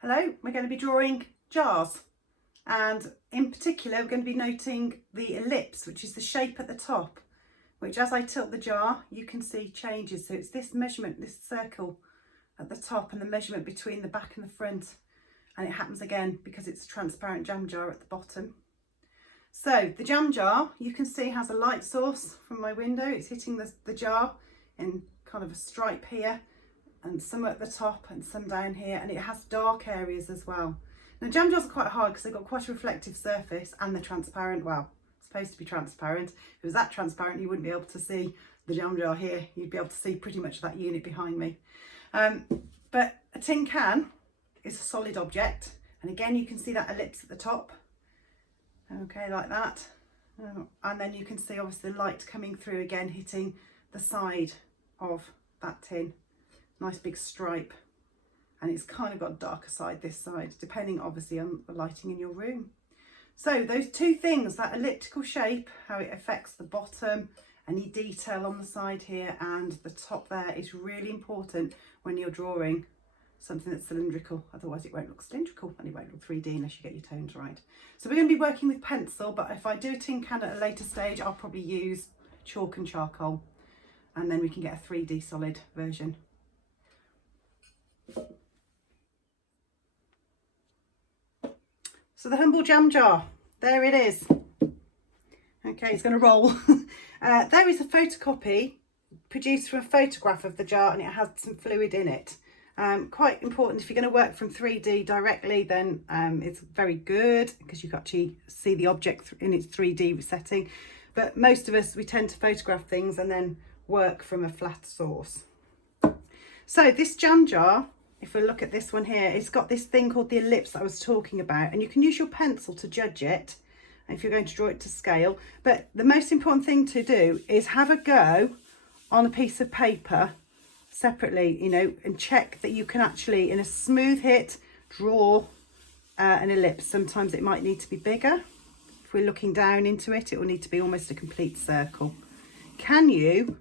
Hello, we're going to be drawing jars, and in particular we're going to be noting the ellipse, which is the shape at the top, which as I tilt the jar you can see changes. So it's this measurement, this circle at the top, and the measurement between the back and the front, and it happens again because it's a transparent jam jar at the bottom. So the jam jar, you can see, has a light source from my window. It's hitting the jar in kind of a stripe here, and some at the top and some down here, and it has dark areas as well. Now jam jars are quite hard because they've got quite a reflective surface, and they're transparent. Well, it's supposed to be transparent. If it was that transparent you wouldn't be able to see the jam jar here. You'd be able to see pretty much that unit behind me. But a tin can is a solid object, and again you can see that ellipse at the top, okay, like that. And then you can see obviously the light coming through again, hitting the side of that tin. Nice big stripe, and it's kind of got a darker side this side, depending obviously on the lighting in your room. So those two things, that elliptical shape, how it affects the bottom, any detail on the side here and the top there, is really important when you're drawing something that's cylindrical. Otherwise it won't look cylindrical and it won't look 3D unless you get your tones right. So we're going to be working with pencil, but if I do a tin can at a later stage I'll probably use chalk and charcoal, and then we can get a 3D solid version. So the humble jam jar, there it is. Okay, it's going to roll. There is a photocopy produced from a photograph of the jar, and it has some fluid in it. Quite important if you're going to work from 3D directly, then it's very good because you can actually see the object in its 3D setting. But most of us, we tend to photograph things and then work from a flat source. So this jam jar, if we look at this one here, it's got this thing called the ellipse that I was talking about, and you can use your pencil to judge it if you're going to draw it to scale. But the most important thing to do is have a go on a piece of paper separately, you know, and check that you can actually, in a smooth hit, draw an ellipse. Sometimes it might need to be bigger. If we're looking down into it, it will need to be almost a complete circle. Can you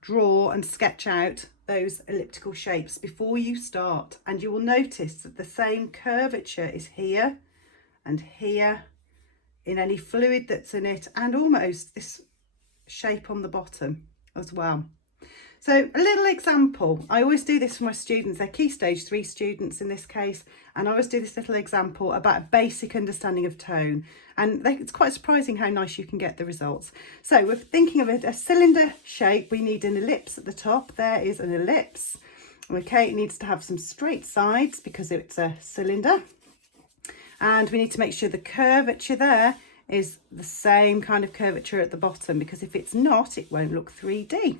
draw and sketch out those elliptical shapes before you start? And you will notice that the same curvature is here and here in any fluid that's in it, and almost this shape on the bottom as well. So a little example, I always do this for my students, they're Key Stage 3 students in this case, and I always do this little example about a basic understanding of tone, and it's quite surprising how nice you can get the results. So we're thinking of a cylinder shape. We need an ellipse at the top. There is an ellipse. Okay, it needs to have some straight sides because it's a cylinder, and we need to make sure the curvature there is the same kind of curvature at the bottom, because if it's not, it won't look 3D.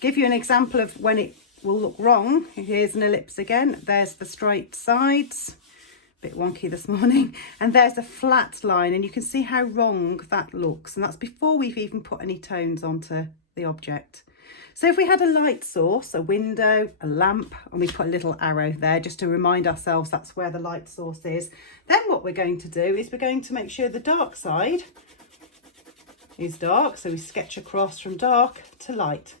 Give you an example of when it will look wrong. Here's an ellipse again. There's the straight sides, a bit wonky this morning, and there's a flat line, and you can see how wrong that looks, and that's before we've even put any tones onto the object. So if we had a light source, a window, a lamp, and we put a little arrow there just to remind ourselves that's where the light source is, then what we're going to do is we're going to make sure the dark side is dark, so we sketch across from dark to light.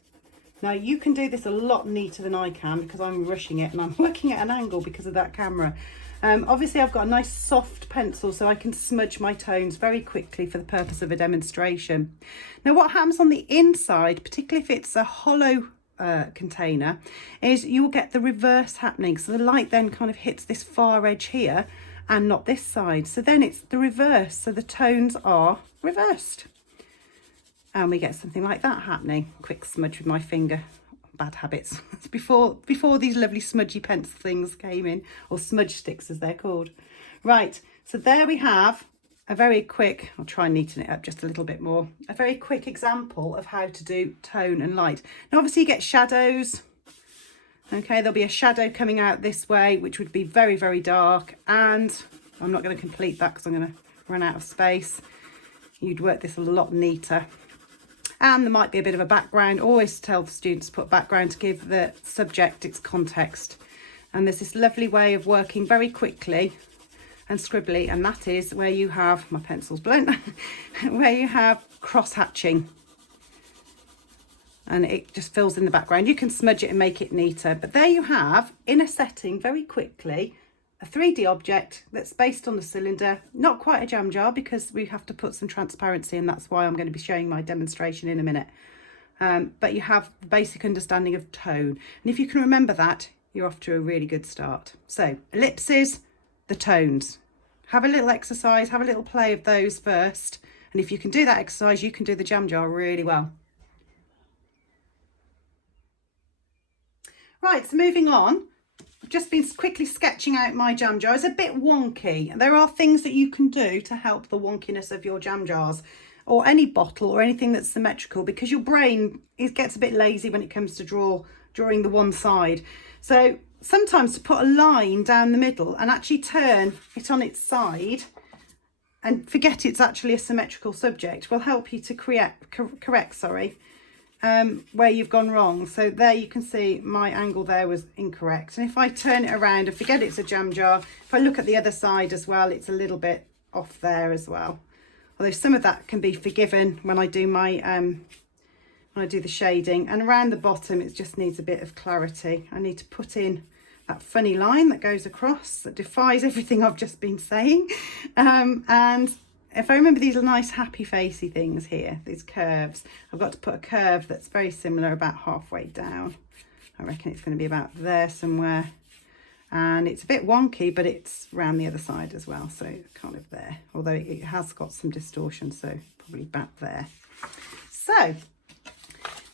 Now you can do this a lot neater than I can because I'm rushing it and I'm working at an angle because of that camera. Obviously I've got a nice soft pencil, so I can smudge my tones very quickly for the purpose of a demonstration. Now what happens on the inside, particularly if it's a hollow container, is you will get the reverse happening. So the light then kind of hits this far edge here and not this side. So then it's the reverse, so the tones are reversed. And we get something like that happening. Quick smudge with my finger. Bad habits. before these lovely smudgy pencil things came in, or smudge sticks as they're called. Right, so there we have a very quick, I'll try and neaten it up just a little bit more, a very quick example of how to do tone and light. Now obviously you get shadows. Okay, there'll be a shadow coming out this way, which would be very, very dark, and I'm not going to complete that because I'm going to run out of space. You'd work this a lot neater. And there might be a bit of a background. Always tell the students to put background to give the subject its context. And there's this lovely way of working very quickly and scribbly, and that is where you have, my pencil's blunt, where you have cross hatching. And it just fills in the background. You can smudge it and make it neater. But there you have, in a setting very quickly, a 3D object that's based on the cylinder, not quite a jam jar because we have to put some transparency, and that's why I'm going to be showing my demonstration in a minute. But you have the basic understanding of tone, and if you can remember that, you're off to a really good start. So ellipses, the tones. Have a little exercise, have a little play of those first, and if you can do that exercise, you can do the jam jar really well. Right, so moving on, I've just been quickly sketching out my jam jar. It's a bit wonky. There are things that you can do to help the wonkiness of your jam jars or any bottle or anything that's symmetrical, because your brain, it gets a bit lazy when it comes to drawing the one side. So sometimes to put a line down the middle and actually turn it on its side and forget it's actually a symmetrical subject will help you to correct where you've gone wrong. So there you can see my angle there was incorrect, and if I turn it around and forget it's a jam jar, if I look at the other side as well, it's a little bit off there as well, although some of that can be forgiven when I do my when I do the shading. And around the bottom it just needs a bit of clarity. I need to put in that funny line that goes across that defies everything I've just been saying, and if I remember these nice happy facey things here, these curves, I've got to put a curve that's very similar about halfway down. I reckon it's going to be about there somewhere. And it's a bit wonky, but it's around the other side as well. So kind of there, although it has got some distortion, so probably back there. So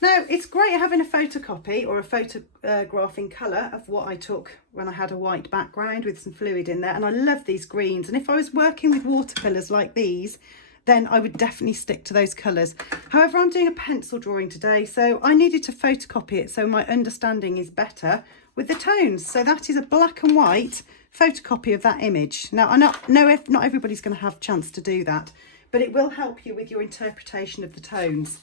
now it's great having a photocopy or a photograph in colour of what I took when I had a white background with some fluid in there. And I love these greens. And if I was working with watercolours like these, then I would definitely stick to those colours. However, I'm doing a pencil drawing today, so I needed to photocopy it so my understanding is better with the tones. So that is a black and white photocopy of that image. Now, I know if not everybody's going to have a chance to do that, but it will help you with your interpretation of the tones,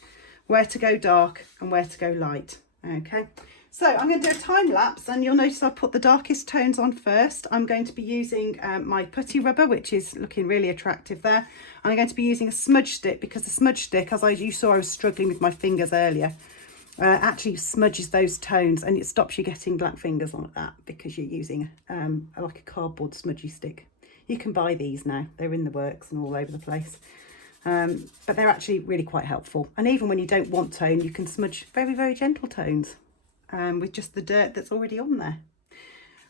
where to go dark and where to go light. Okay, so I'm going to do a time lapse, and you'll notice I put the darkest tones on first. I'm going to be using my putty rubber, which is looking really attractive there. And I'm going to be using a smudge stick, because the smudge stick, as you saw I was struggling with my fingers earlier, actually smudges those tones, and it stops you getting black fingers like that because you're using like a cardboard smudgy stick. You can buy these now, they're in the works and all over the place. But they're actually really quite helpful. And even when you don't want tone, you can smudge very, very gentle tones with just the dirt that's already on there.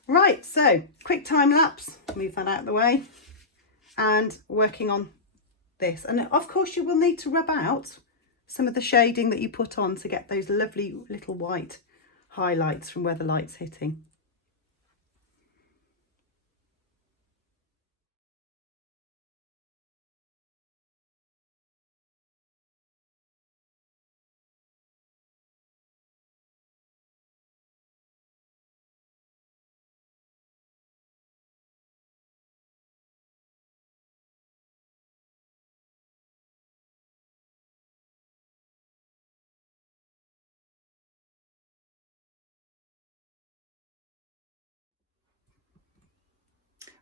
Right, so quick time lapse, move that out of the way, and working on this. And of course you will need to rub out some of the shading that you put on to get those lovely little white highlights from where the light's hitting.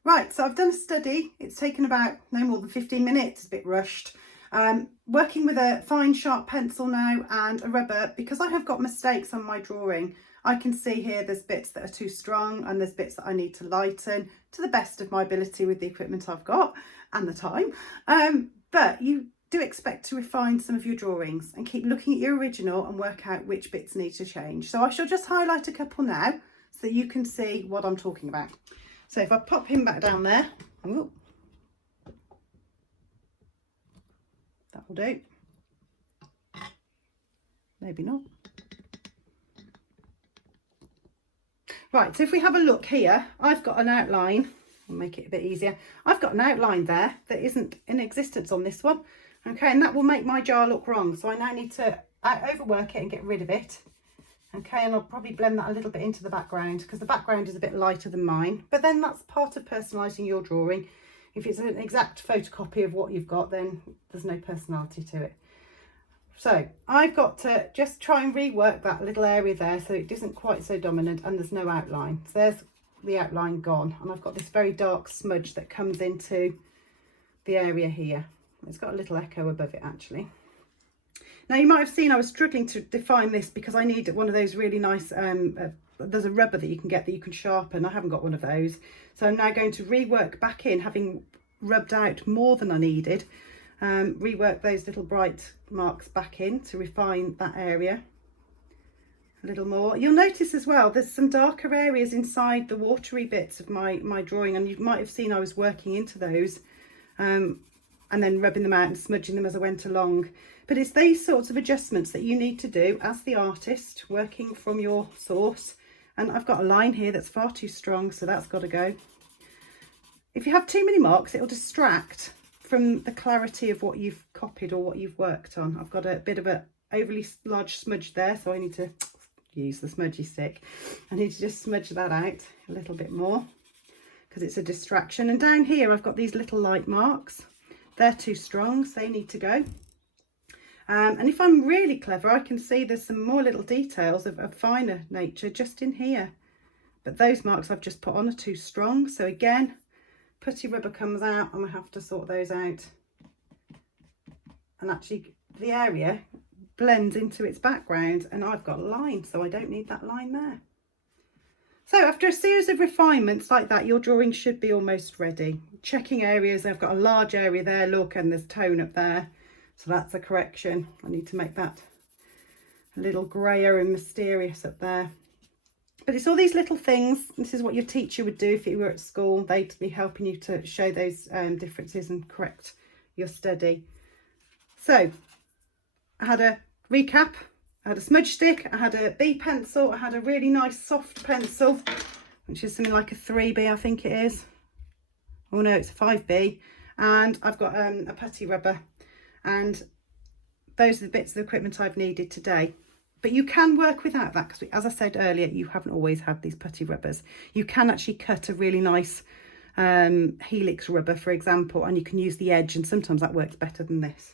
Right, so I've done a study. It's taken about no more than 15 minutes, it's a bit rushed. Working with a fine sharp pencil now and a rubber, because I have got mistakes on my drawing. I can see here there's bits that are too strong and there's bits that I need to lighten to the best of my ability with the equipment I've got and the time. But you do expect to refine some of your drawings and keep looking at your original and work out which bits need to change. So I shall just highlight a couple now so that you can see what I'm talking about. So if I pop him back down there, ooh, that'll do. Maybe not. Right, so if we have a look here, I've got an outline. I'll make it a bit easier. I've got an outline there that isn't in existence on this one. Okay, and that will make my jar look wrong. So I now need to overwork it and get rid of it. Okay, and I'll probably blend that a little bit into the background because the background is a bit lighter than mine. But then that's part of personalising your drawing. If it's an exact photocopy of what you've got, then there's no personality to it. So I've got to just try and rework that little area there so it isn't quite so dominant and there's no outline. So there's the outline gone, and I've got this very dark smudge that comes into the area here. It's got a little echo above it actually. Now you might have seen I was struggling to define this because I need one of those really nice there's a rubber that you can get that you can sharpen. I haven't got one of those. So I'm now going to rework back in, having rubbed out more than I needed. Rework those little bright marks back in to refine that area a little more. You'll notice as well there's some darker areas inside the watery bits of my drawing, and you might have seen I was working into those and then rubbing them out and smudging them as I went along. But it's these sorts of adjustments that you need to do as the artist, working from your source. And I've got a line here that's far too strong, so that's got to go. If you have too many marks, it'll distract from the clarity of what you've copied or what you've worked on. I've got a bit of a overly large smudge there, so I need to use the smudgy stick. I need to just smudge that out a little bit more because it's a distraction. And down here I've got these little light marks. They're too strong, so they need to go. And if I'm really clever, I can see there's some more little details of finer nature just in here. But those marks I've just put on are too strong. So again, putty rubber comes out and we have to sort those out. And actually the area blends into its background, and I've got a line, so I don't need that line there. So after a series of refinements like that, your drawing should be almost ready. Checking areas, I've got a large area there, look, and there's tone up there. So that's a correction. I need to make that a little grayer and mysterious up there. But it's all these little things. This is what your teacher would do if you were at school. They'd be helping you to show those differences and correct your study. So I had a recap. I had a smudge stick, I had a B pencil, I had a really nice soft pencil, which is something like a 3B, I think it is. Oh no, it's a 5B. And I've got a putty rubber. And those are the bits of the equipment I've needed today. But you can work without that because, as I said earlier, you haven't always had these putty rubbers. You can actually cut a really nice helix rubber, for example, and you can use the edge, and sometimes that works better than this.